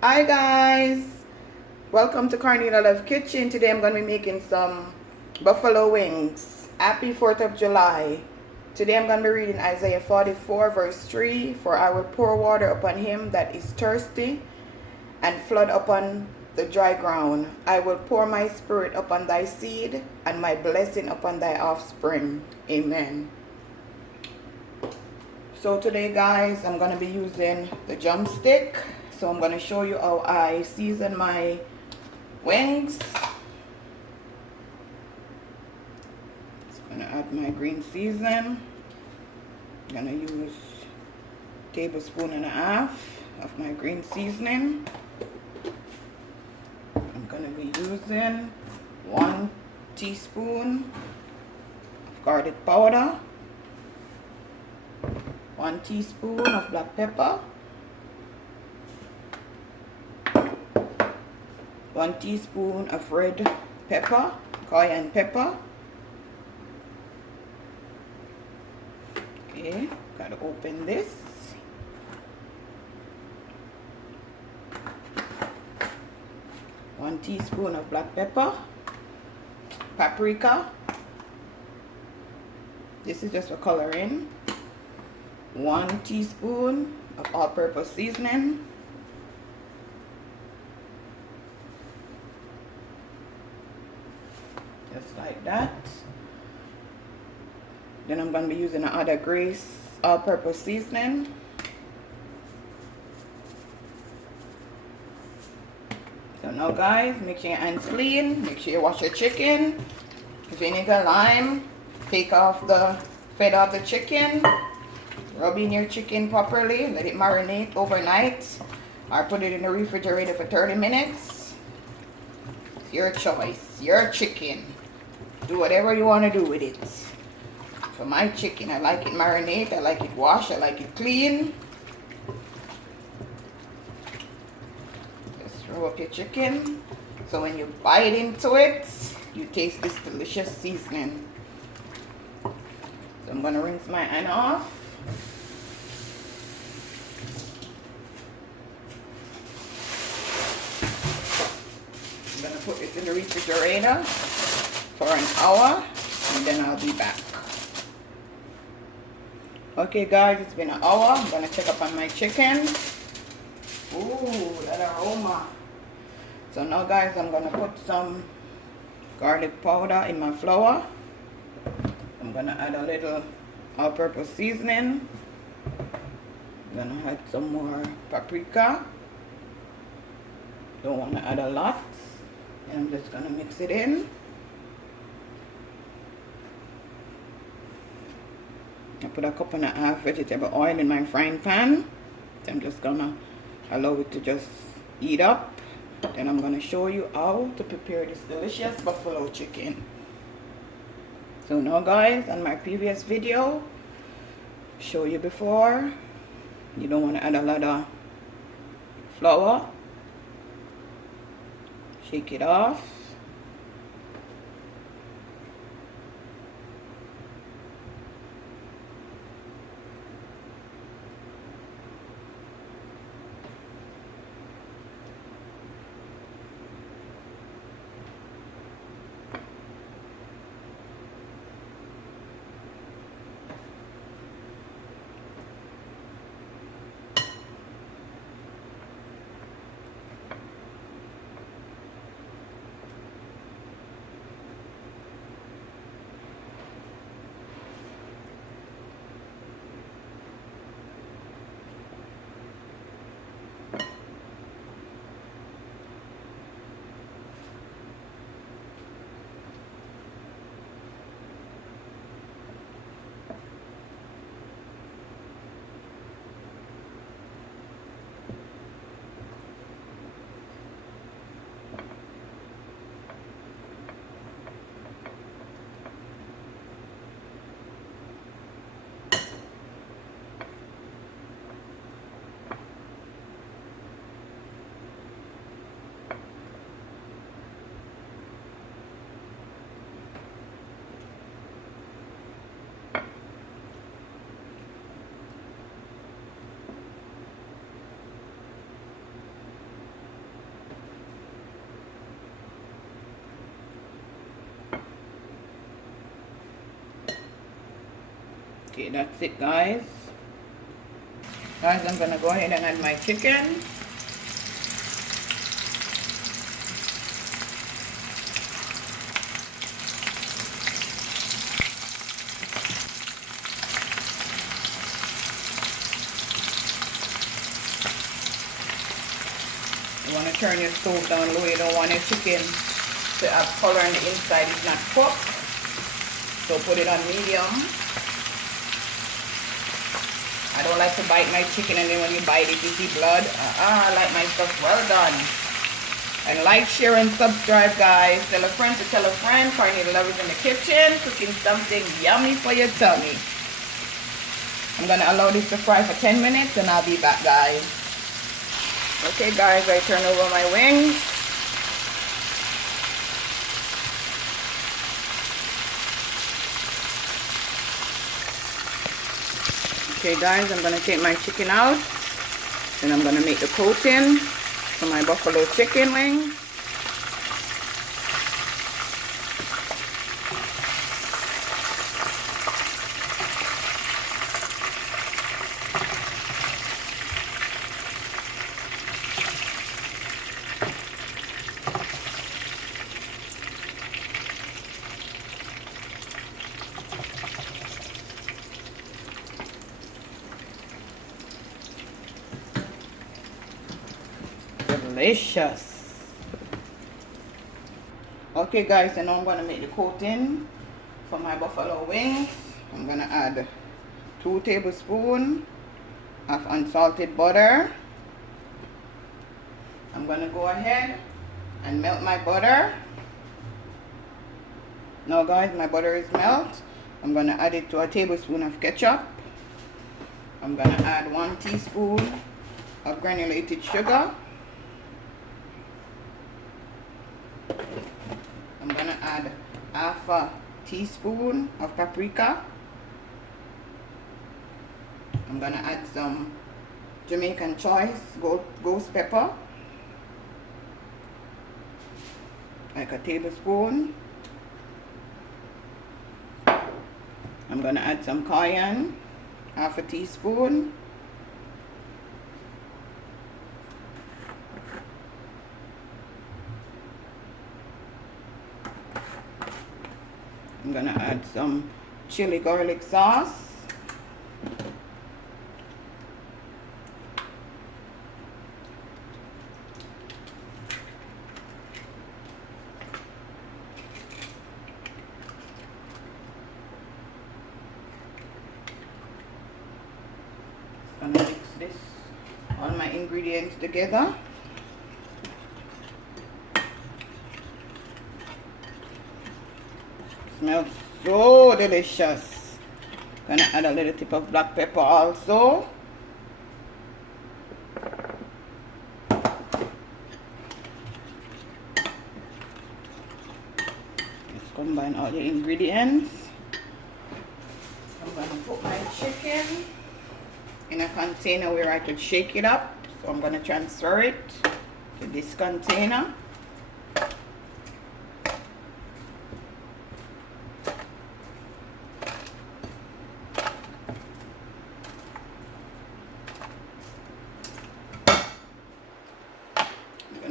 Hi guys, welcome to Cornelialove Kitchen. Today I'm going to be making some buffalo wings. Happy 4th of July. Today I'm going to be reading Isaiah 44 verse 3. For I will pour water upon him that is thirsty and flood upon the dry ground. I will pour my spirit upon thy seed and my blessing upon thy offspring. Amen. So today guys, I'm going to be using the drumstick. So I'm going to show you how I season my wings. I'm going to add my green season. I'm going to use a tablespoon and a half of my green seasoning. I'm going to be using 1 teaspoon of garlic powder, 1 teaspoon of black pepper, 1 teaspoon of red pepper, cayenne pepper. Okay, gotta open this. One teaspoon of black pepper, paprika. This is just for coloring. 1 teaspoon of all-purpose seasoning. Just like that. Then I'm going to be using another Grace all-purpose seasoning. So now guys, make sure your hands clean. Make sure you wash your chicken. Vinegar, lime. Take off the fat of the chicken. Rub in your chicken properly. Let it marinate overnight. Or put it in the refrigerator for 30 minutes. It's your choice. Your chicken. Do whatever you want to do with it. For my chicken, I like it marinate, I like it washed, I like it clean. Just throw up your chicken. So when you bite into it, you taste this delicious seasoning. So I'm going to rinse my hand off. I'm going to put this in the refrigerator for an hour and then I'll be back. Okay guys, it's been an hour. I'm gonna check up on my chicken. Ooh, that aroma. So now guys, I'm gonna put some garlic powder in my flour. I'm gonna add a little all-purpose seasoning. I'm gonna add some more paprika. Don't wanna add a lot. And I'm just gonna mix it in. I put a cup and a half vegetable oil in my frying pan. So I'm just gonna allow it to just heat up. Then I'm gonna show you how to prepare this delicious buffalo chicken. So now guys, on my previous video, show you before, you don't want to add a lot of flour. Shake it off. Okay, that's it, guys. Guys, I'm gonna go ahead and add my chicken. You want to turn your stove down low. You don't want your chicken to have color on the inside. It's not cooked. So put it on medium. I don't like to bite my chicken and then when you bite it you see blood. I like my stuff well done. And like, share, and subscribe, guys. Tell a friend to tell a friend. Cornelialove is in the kitchen cooking something yummy for your tummy. I'm going to allow this to fry for 10 minutes and I'll be back, guys. Okay, guys, I turn over my wings. Okay, guys, I'm going to take my chicken out. Then I'm going to make the coating for my buffalo chicken wings. Delicious. Okay, guys, and now I'm going to make the coating for my buffalo wings. I'm going to add 2 tablespoons of unsalted butter. I'm going to go ahead and melt my butter. Now, guys, my butter is melted. I'm going to add it to a tablespoon of ketchup. I'm going to add 1 teaspoon of granulated sugar. I'm going to add half a teaspoon of paprika. I'm going to add some Jamaican choice ghost pepper, like a tablespoon. I'm going to add some cayenne, half a teaspoon. I'm going to add some chili garlic sauce. I'm going to mix this, all my ingredients together. Smells so delicious. Gonna add a little tip of black pepper also. Just combine all the ingredients. I'm gonna put my chicken in a container where I could shake it up. So I'm gonna transfer it to this container.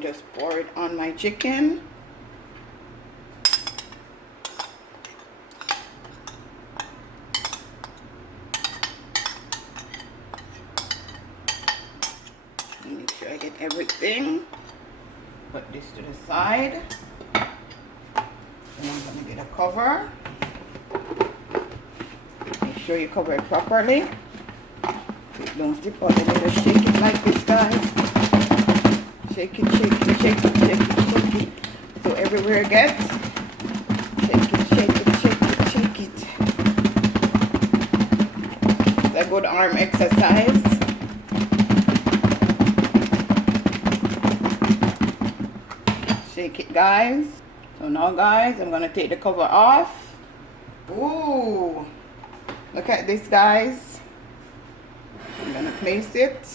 Just pour it on my chicken. Make sure I get everything. Put this to the side. And I'm going to get a cover. Make sure you cover it properly. So it don't slip out. You just shake it like this, guys. Shake it, shake it, shake it, shake it, shake it. So everywhere it gets. Shake it, shake it, shake it, shake it. It's a good arm exercise. Shake it, guys. So now, guys, I'm going to take the cover off. Ooh. Look at this, guys. I'm going to place it.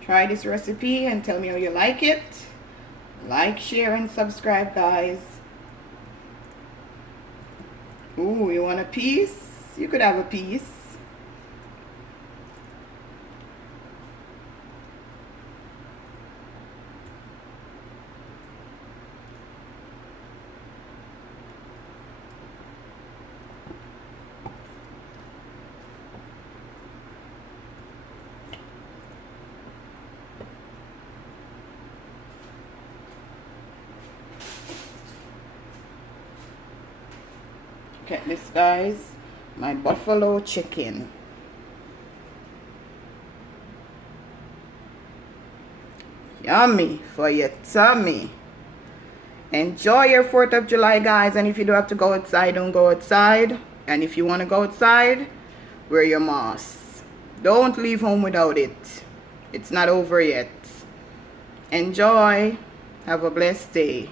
Try this recipe and tell me how you like it. Like, share, and subscribe, guys. Ooh, you want a piece? You could have a piece. Okay, this guys, my buffalo chicken. Yummy for your tummy. Enjoy your 4th of July, guys. And if you do have to go outside, don't go outside. And if you want to go outside, wear your mask. Don't leave home without it. It's not over yet. Enjoy. Have a blessed day.